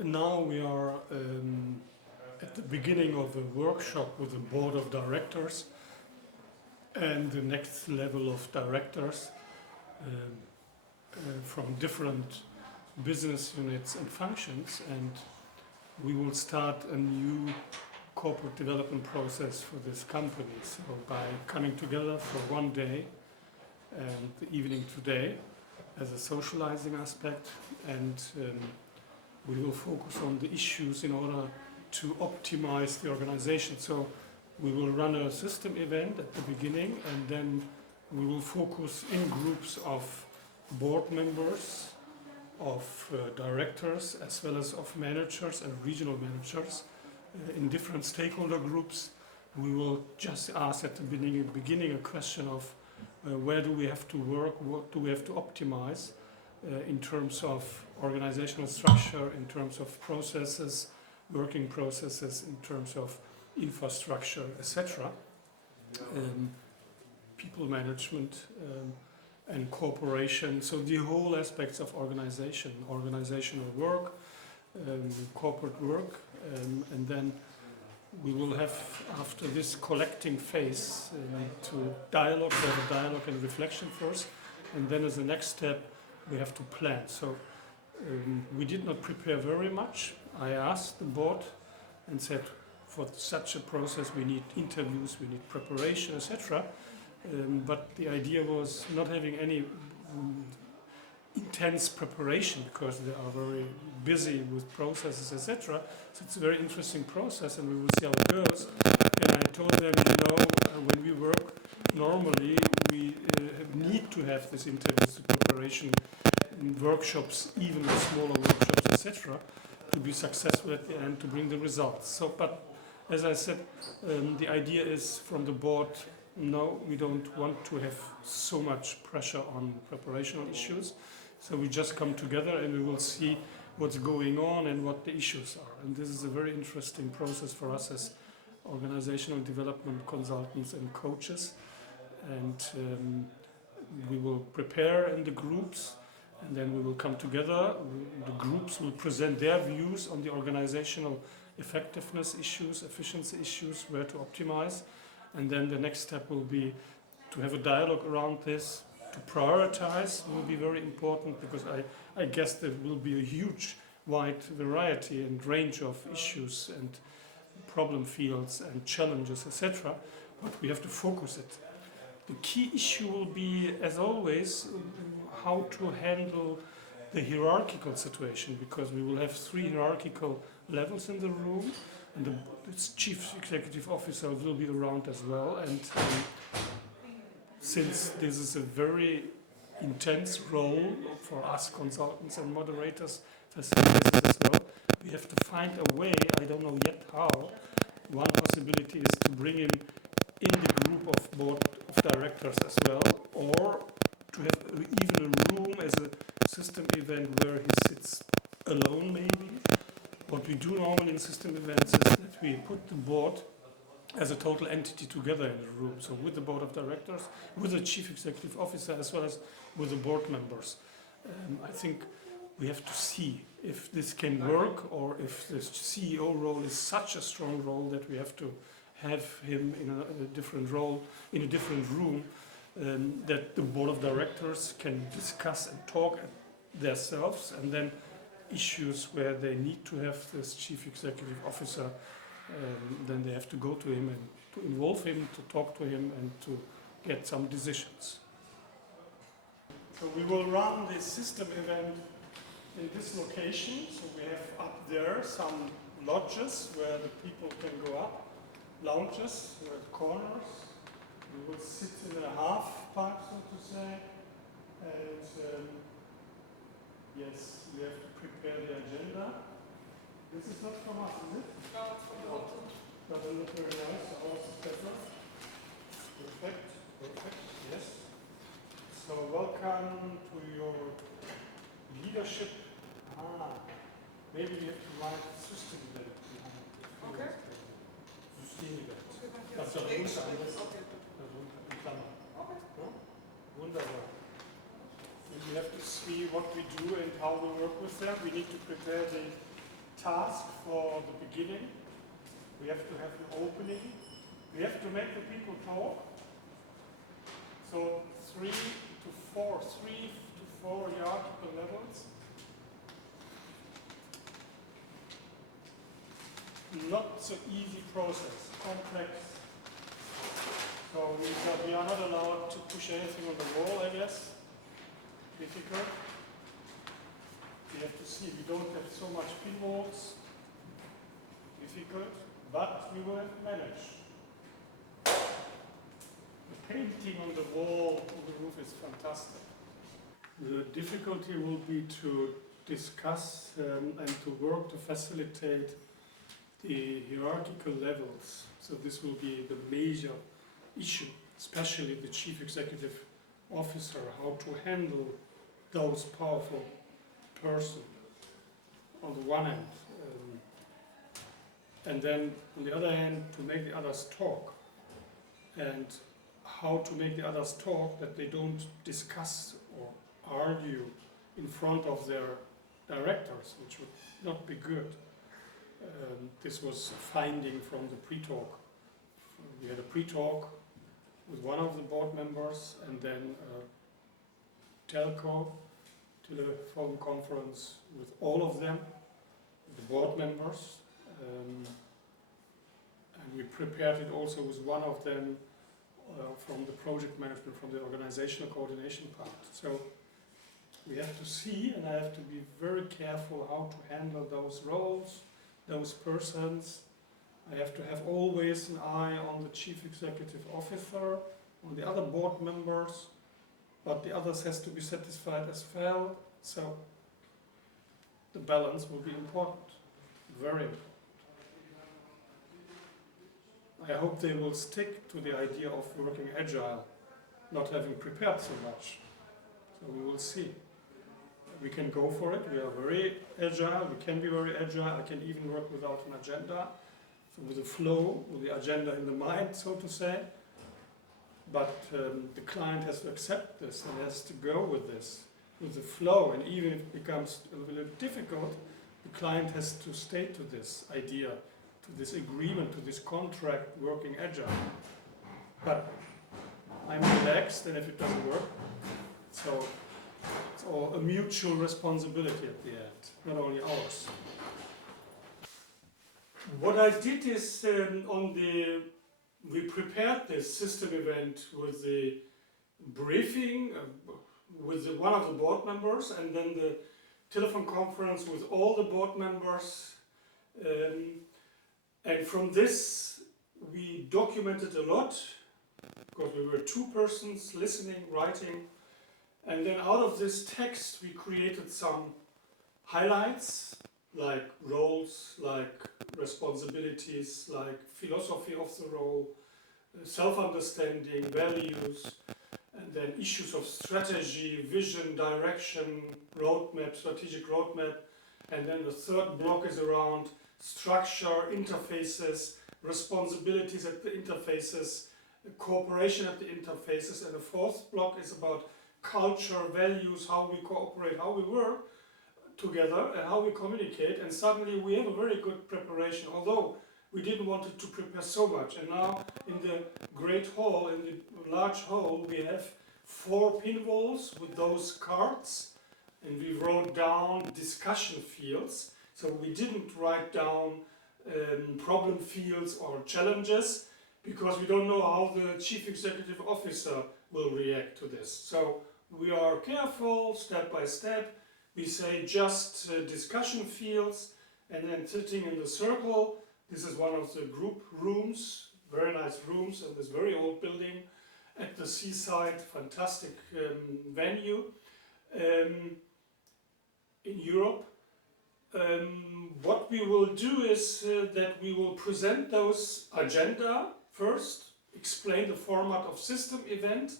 Now we are at the beginning of a workshop with the board of directors and the next level of directors from different business units and functions, and we will start a new corporate development process for this company. So by coming together for one day and the evening today as a socializing aspect, and we will focus on the issues in order to optimize the organization. So we will run a system event at the beginning, and then we will focus in groups of board members, of directors, as well as of managers and regional managers in different stakeholder groups. We will just ask at the beginning a question of where do we have to work, what do we have to optimize in terms of organizational structure, in terms of processes, working processes, in terms of infrastructure, etc. People management and cooperation. So the whole aspects of organization, organizational work, corporate work, and then we will have, after this collecting phase, to have a dialogue and reflection first, and then as the next step we have to plan. So we did not prepare very much. I asked the board and said, for such a process we need interviews, we need preparation, etc. But the idea was not having any intense preparation, because they are very busy with processes, etc. So it's a very interesting process, and we will see how it goes. And I told them, when we work normally, we need to have this interviews, preparation, workshops, even smaller workshops, etc., to be successful at the end, to bring the results. So, but as I said, the idea is from the board, no, we don't want to have so much pressure on preparational issues. So we just come together and we will see what's going on and what the issues are. And this is a very interesting process for us as organizational development consultants and coaches. And we will prepare in the groups, and then we will come together. The groups will present their views on the organizational effectiveness issues, efficiency issues, where to optimize. And then the next step will be to have a dialogue around this. To prioritize will be very important, because I guess there will be a huge, wide variety and range of issues and problem fields and challenges, etc. But we have to focus it. The key issue will be, as always, how to handle the hierarchical situation, because we will have 3 hierarchical levels in the room, and the chief executive officer will be around as well. And since this is a very intense role for us consultants and moderators, facilitators as well, we have to find a way, I don't know yet how. One possibility is to bring him in the group of board of directors as well, or to have even a room as a system event where he sits alone maybe. What we do normally in system events is that we put the board as a total entity together in the room. So with the board of directors, with the chief executive officer, as well as with the board members. I think we have to see if this can work, or if the CEO role is such a strong role that we have to have him in a different role, in a different room, that the board of directors can discuss and talk themselves, and then issues where they need to have this chief executive officer, then they have to go to him and to involve him, to talk to him, and to get some decisions. So we will run this system event in this location. So we have up there some lodges where the people can go up, lounges at corners. We will sit in a half pipe, so to say, and yes, we have to prepare the agenda. This is not from us, is it? No, it's from the hotel. Doesn't look very nice. Ours is better. Perfect, perfect, yes. So welcome to your leadership. Maybe we have to write system event. Okay. System event. Das Das ist ist okay. Wunderbar. And we have to see what we do and how we work with them. We need to prepare the task for the beginning. We have to have an opening. We have to make the people talk. So 3 to 4 hierarchical levels. Not so easy process, complex. So we are not allowed to push anything on the wall, I guess. Difficult. We have to see, we don't have so much pinholes. Difficult, but we will manage. The painting on the wall, on the roof is fantastic. The difficulty will be to discuss and to work to facilitate the hierarchical levels. So this will be the major issue, especially the chief executive officer, how to handle those powerful person on the one hand, and then on the other hand to make the others talk, and how to make the others talk that they don't discuss or argue in front of their directors, which would not be good. This was a finding from the pre-talk. We had a pre-talk with one of the board members and then a telephone conference with all of them, the board members. And we prepared it also with one of them from the project management, from the organizational coordination part. So we have to see, and I have to be very careful how to handle those roles, those persons. I have to have always an eye on the chief executive officer, on the other board members, but the others has to be satisfied as well. So the balance will be important, very important. I hope they will stick to the idea of working agile, not having prepared so much. So we will see. We can go for it. We are very agile. We can be very agile. I can even work without an agenda, so with a flow, with the agenda in the mind, so to say. But the client has to accept this and has to go with this, with the flow. And even if it becomes a little difficult, the client has to stay to this idea, to this agreement, to this contract, working agile. But I'm relaxed, and if it doesn't work, so it's all a mutual responsibility at the end, not only ours. What I did is we prepared this system event with the briefing with one of the board members, and then the telephone conference with all the board members. And from this we documented a lot, because we were 2 persons listening, writing. And then out of this text we created some highlights, like roles, like responsibilities, like philosophy of the role, self-understanding, values, and then issues of strategy, vision, direction, roadmap, strategic roadmap. And then the third block is around structure, interfaces, responsibilities at the interfaces, cooperation at the interfaces. And the fourth block is about culture, values, how we cooperate, how we work together, and how we communicate. And suddenly we have a very good preparation, although we didn't want to prepare so much. And now in the great hall, in the large hall, we have 4 pinwalls with those cards, and we wrote down discussion fields. So we didn't write down problem fields or challenges, because we don't know how the chief executive officer will react to this. So we are careful, step by step. We say just discussion fields, and then sitting in the circle. This is one of the group rooms, very nice rooms in this very old building at the seaside, fantastic venue in Europe. What we will do is that we will present those agenda first, explain the format of system event,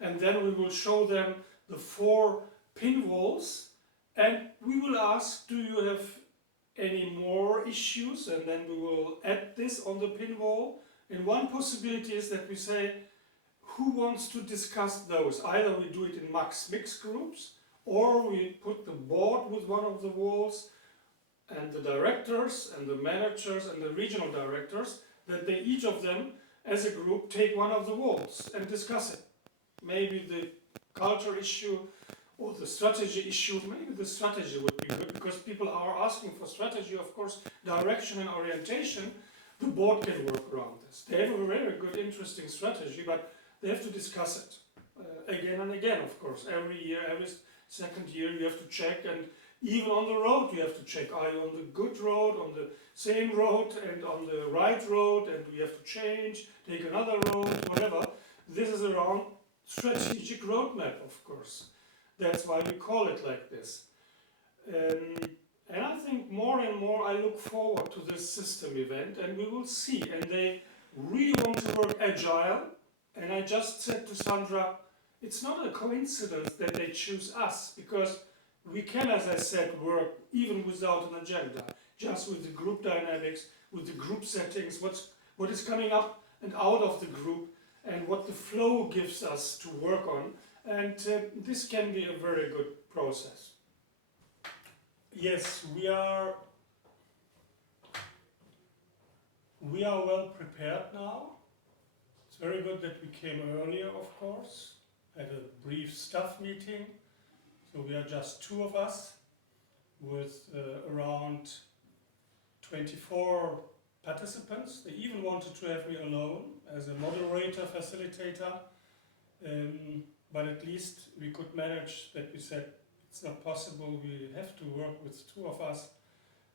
and then we will show them the 4 pinwalls, and we will ask, do you have any more issues? And then we will add this on the pinwall. And one possibility is that we say, who wants to discuss those? Either we do it in max mixed groups, or we put the board with one of the walls, and the directors and the managers and the regional directors, that they each of them as a group take one of the walls and discuss it. Maybe the culture issue or the strategy issue, maybe the strategy would be good because people are asking for strategy, of course, direction and orientation. The board can work around this. They have a very good, interesting strategy, but they have to discuss it again and again, of course. Every year, every second year, you have to check, and even on the road, you have to check. Are you on the good road, on the same road, and on the right road, and we have to change, take another road, whatever. This is around strategic roadmap, of course. That's why we call it like this. And I think more and more I look forward to this system event, and we will see. And they really want to work agile. And I just said to Sandra, it's not a coincidence that they choose us, because we can, as I said, work even without an agenda, just with the group dynamics, with the group settings, what is coming up and out of the group, and what the flow gives us to work on. And this can be a very good process. Yes, we are well prepared now. It's very good that we came earlier, of course, had a brief staff meeting. So we are just two of us with around 24 participants. They even wanted to have me alone as a moderator, facilitator. But at least we could manage that. We said it's not possible, we have to work with two of us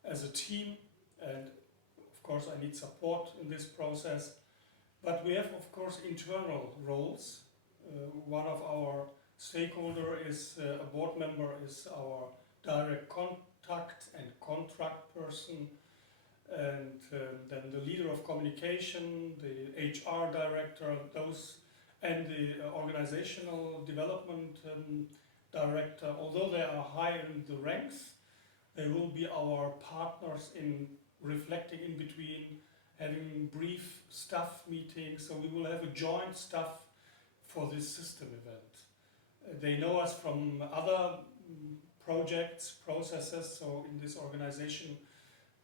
as a team, and of course I need support in this process. But we have, of course, internal roles. One of our stakeholder is a board member, is our direct contact and contract person, and then the leader of communication, the HR director, those, and the organizational development director. Although they are high in the ranks, they will be our partners in reflecting in between, having brief staff meetings. So we will have a joint staff for this system event. They know us from other projects, processes. So in this organization,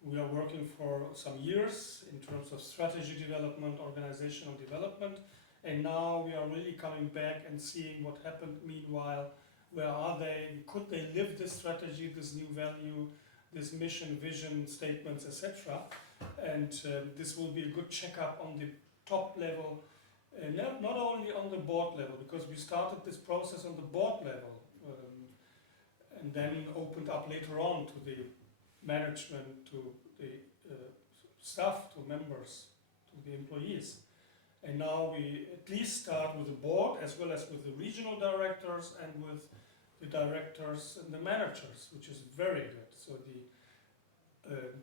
we are working for some years in terms of strategy development, organizational development. And now we are really coming back and seeing what happened meanwhile. Where are they? Could they live this strategy, this new value, this mission, vision, statements, etc.? And this will be a good checkup on the top level, not only on the board level, because we started this process on the board level and then opened up later on to the management, to the staff, to members, to the employees. And now we at least start with the board as well as with the regional directors and with the directors and the managers, which is very good. So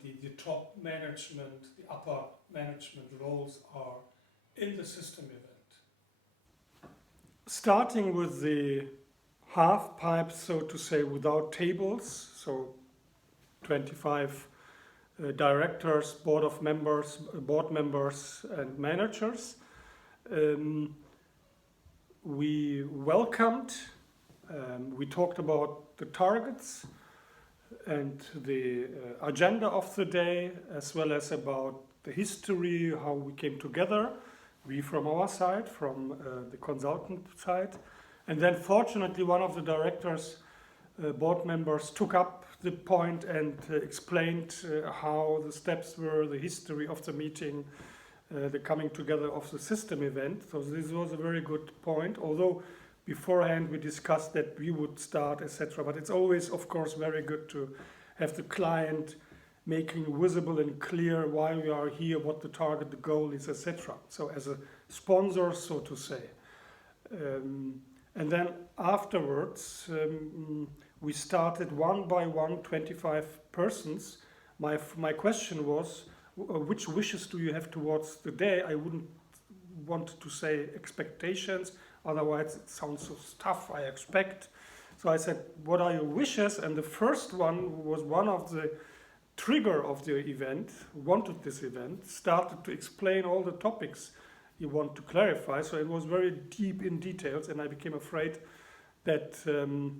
the top management, the upper management roles are in the system event. Starting with the half pipe, so to say, without tables, so 25 directors, board members and managers. We welcomed, we talked about the targets and the agenda of the day, as well as about the history, how we came together, we from our side, from the consultant side. And then fortunately one of the directors, board members, took up the point and explained how the steps were, the history of the meeting, the coming together of the system event. So this was a very good point, although beforehand we discussed that we would start, etc. But it's always, of course, very good to have the client making visible and clear why we are here, what the target, the goal is, etc. So as a sponsor, so to say. And then afterwards, we started one by one, 25 persons. My question was, which wishes do you have towards the day? I wouldn't want to say expectations, otherwise it sounds so tough, I expect. So I said, what are your wishes? And the first one was one of the trigger of the event, wanted this event, started to explain all the topics you want to clarify. So it was very deep in details, and I became afraid that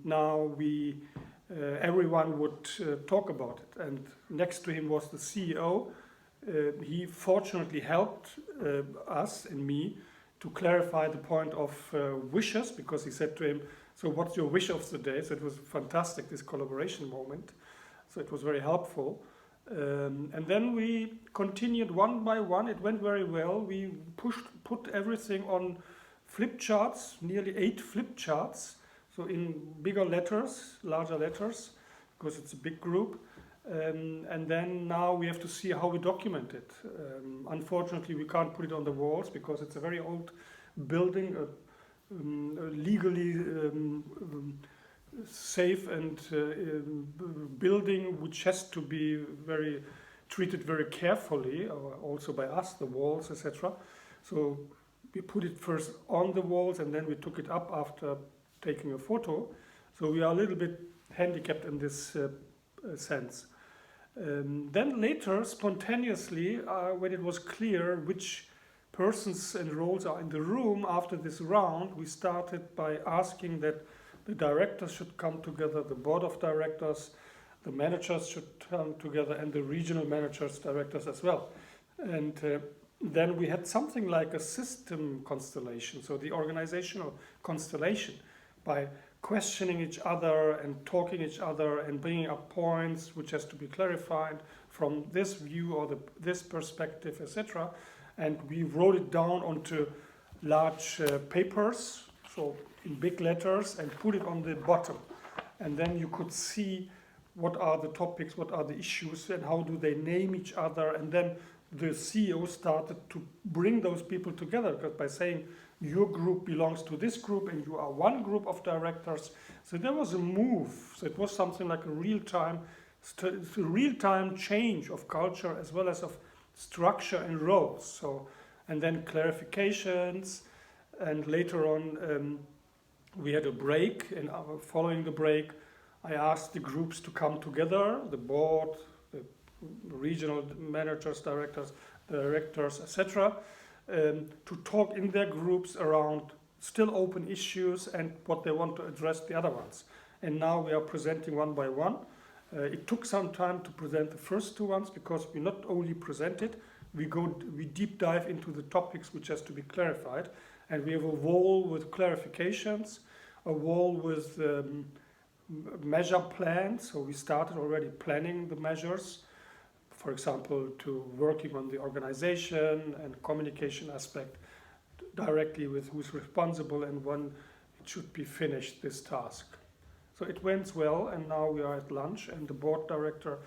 now we everyone would talk about it. And next to him was the CEO. He fortunately helped us and me to clarify the point of wishes, because he said to him, so what's your wish of the day? So it was fantastic, this collaboration moment. So it was very helpful. And then we continued one by one. It went very well. We put everything on flip charts, nearly 8 flip charts. So in bigger letters, larger letters, because it's a big group. And then now we have to see how we document it. Unfortunately, we can't put it on the walls because it's a very old building, legally safe and building which has to be treated very carefully, also by us, the walls, etc. So we put it first on the walls and then we took it up after taking a photo. So we are a little bit handicapped in this sense. Then later, spontaneously, when it was clear which persons and roles are in the room, after this round, we started by asking that the directors should come together, the board of directors, the managers should come together, and the regional managers, directors as well. And then we had something like a system constellation, so the organizational constellation, by questioning each other and talking each other and bringing up points which has to be clarified from this view or this perspective, etc. And we wrote it down onto large papers, so in big letters, and put it on the bottom. And then you could see what are the topics, what are the issues, and how do they name each other. And then the CEO started to bring those people together, because by saying your group belongs to this group and you are one group of directors. So there was a move. So it was something like a real-time change of culture as well as of structure and roles. So, and then clarifications, and later on we had a break, and following the break I asked the groups to come together, the board, the regional managers, directors, etc., to talk in their groups around still open issues and what they want to address the other ones. And now we are presenting one by one. It took some time to present the first 2 ones, because we not only present it, we deep dive into the topics which has to be clarified. And we have a wall with clarifications, a wall with measure plans. So we started already planning the measures, for example, to working on the organization and communication aspect directly with who's responsible and when it should be finished, this task. So it went well, and now we are at lunch, and the board directors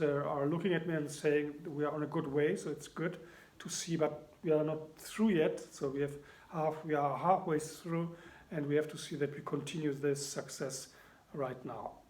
are looking at me and saying we are on a good way, so it's good to see, but we are not through yet. So we are halfway through, and we have to see that we continue this success right now.